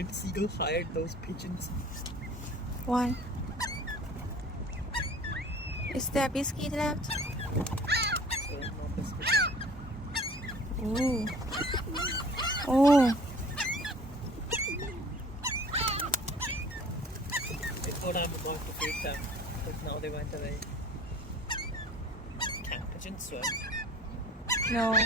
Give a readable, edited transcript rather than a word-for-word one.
didn't Seagull hire those pigeons? Why? Is there biscuit left? No biscuit. Oh. Oh. I thought I'm about to feed them, but now they went away. Can pigeons swim? No.